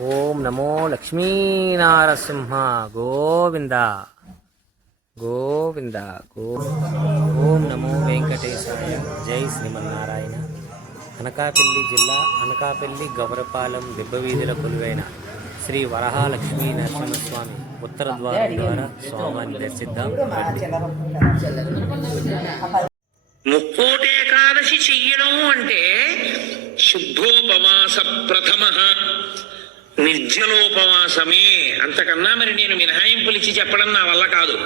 ఓం నమో లక్ష్మీనారసింహ గోవింద గోవింద ఓం నమో వెంకటేశాయ. జై శ్రీమన్నారాయణ. అనకాపల్లి జిల్లా అనకాపల్లి గౌరపాలెం దిబ్బవీధిలో కొలువైన శ్రీ వరహాలక్ష్మీ నరసింహస్వామి ఉత్తర ద్వారం ద్వారా స్వామిని దర్శిద్దాం. ముక్కోటి ఏకాదశి చెయ్యడం అంటే శుద్ధోపవాస ప్రథమ నిర్జలోపవాసమే. అంతకన్నా మరి నేను మినహాయింపులు ఇచ్చి చెప్పడం నా వల్ల కాదు.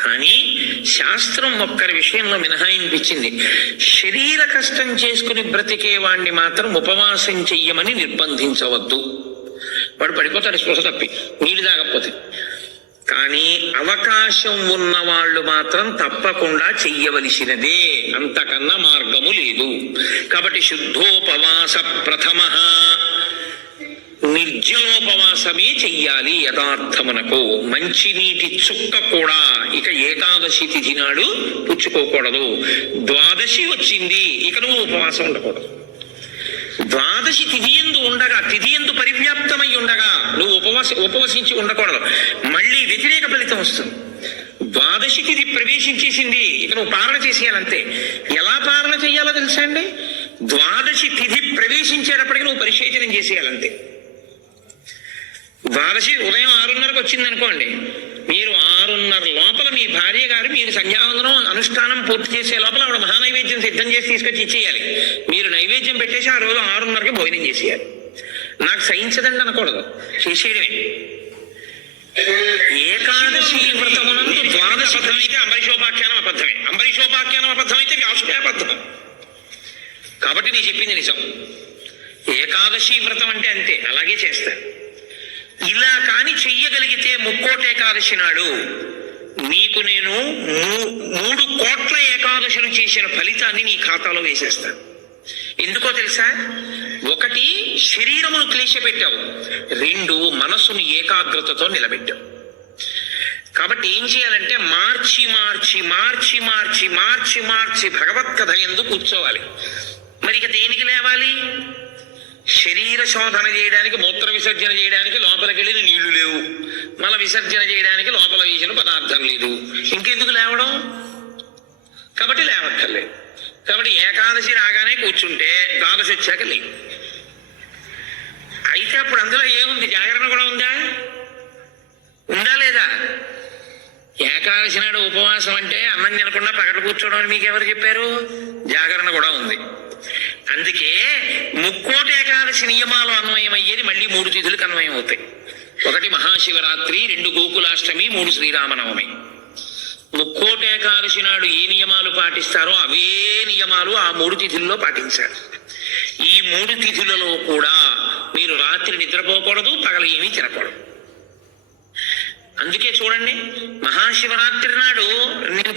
కానీ శాస్త్రం ఒక్కరి విషయంలో మినహాయింపించింది. శరీర కష్టం చేసుకుని బ్రతికే వాణ్ణి మాత్రం ఉపవాసం చెయ్యమని నిర్బంధించవద్దు. వాడు పడిపోతాడు స్పృహ తప్పి, నీళ్ళు తాగకపోతే. కానీ అవకాశం ఉన్న వాళ్ళు మాత్రం తప్పకుండా చెయ్యవలసినదే, అంతకన్నా మార్గము లేదు. కాబట్టి శుద్ధోపవాస ప్రథమ నిర్జలోపవాసమే చెయ్యాలి. యథార్థమునకు మంచినీటి చుక్క కూడా ఇక ఏకాదశి తిథి నాడు పుచ్చుకోకూడదు. ద్వాదశి వచ్చింది, ఇక నువ్వు ఉపవాసం ఉండకూడదు. ద్వాదశి తిథి ఎందు ఉండగా, తిథి ఎందు పరివ్యాప్తమై ఉండగా నువ్వు ఉపవసించి ఉండకూడదు. మళ్ళీ వ్యతిరేక ఫలితం వస్తుంది. ద్వాదశి తిథి ప్రవేశించేసింది, ఇక నువ్వు పాలన చేసేయాలంతే. ఎలా పాలన చేయాలో తెలుసా అండి? ద్వాదశి తిథి ప్రవేశించేటప్పటికి నువ్వు పరిశేచనం చేసేయాలంతే. ద్వాదశి ఉదయం 6:30కు వచ్చింది అనుకోండి, మీరు 6:30 లోపల మీ భార్య గారు మీరు సంధ్యావందనం అనుష్ఠానం పూర్తి చేసే లోపల ఆవిడ మహానైవేద్యం సిద్ధం చేసి తీసుకొచ్చి ఇచ్చేయాలి. మీరు నైవేద్యం పెట్టేసి ఆ రోజు 6:30కి భోజనం చేసేయాలి. నాకు సహించదండి అనకూడదు, చేసేయడమే. ఏకాదశి వ్రతమునందు ద్వాదశి అయితే అంబరీషోపాఖ్యానం అబద్ధమే, అంబరీషోపాఖ్యానం అబద్ధమైతే వ్యాసుడే అబద్ధం. కాబట్టి నేను చెప్పింది నిజం. ఏకాదశి వ్రతం అంటే అంతే, అలాగే చేస్తారు. ఇలా కాని చెయ్యగలిగితే ముక్కోటి ఏకాదశి నాడు నీకు నేను 3 కోట్ల ఏకాదశులు చేసిన ఫలితాన్ని నీ ఖాతాలో వేసేస్తాను. ఎందుకో తెలుసా? 1, శరీరమును క్లేశపెట్టావు. 2, మనస్సును ఏకాగ్రతతో నిలబెట్టావు. కాబట్టి ఏం చేయాలంటే మార్చి మార్చి మార్చి మార్చి మార్చి మార్చి భగవత్ కథ యందు కూర్చోవాలి. మరి ఇక దేనికి లేవాలి? శరీర శోధన చేయడానికి, మూత్ర విసర్జన చేయడానికి లోపలికి వెళ్ళిన నీళ్లు లేవు, మల విసర్జన చేయడానికి లోపల వేసిన పదార్థం లేదు, ఇంకెందుకు లేవడం? కాబట్టి లేవక్కర్లేదు. కాబట్టి ఏకాదశి రాగానే కూర్చుంటే ద్వాదశి వచ్చాక లేవు. అయితే అప్పుడు అందులో ఏముంది? జాగరణ కూడా ఉందా? ఉందా లేదా? ఏకాదశి నాడు ఉపవాసం అంటే అన్నం తినకుండా పగట కూర్చోవడం అని మీకు ఎవరు చెప్పారు? జాగరణ కూడా ఉంది. అందుకే ముక్కోటి ఏకాదశి నియమాలు అన్వయమయ్యేది మళ్ళీ 3 తిథులకు అన్వయం అవుతాయి. 1 మహాశివరాత్రి, 2 గోకులాష్టమి, 3 శ్రీరామనవమి. ముక్కోటి ఏకాదశి నాడు ఏ నియమాలు పాటిస్తారో అవే నియమాలు ఆ 3 తిథుల్లో పాటించారు. ఈ 3 తిథులలో కూడా మీరు రాత్రి నిద్రపోకూడదు, పగలు ఏమీ తినకూడదు. అందుకే చూడండి, మహాశివరాత్రి నాడు నేను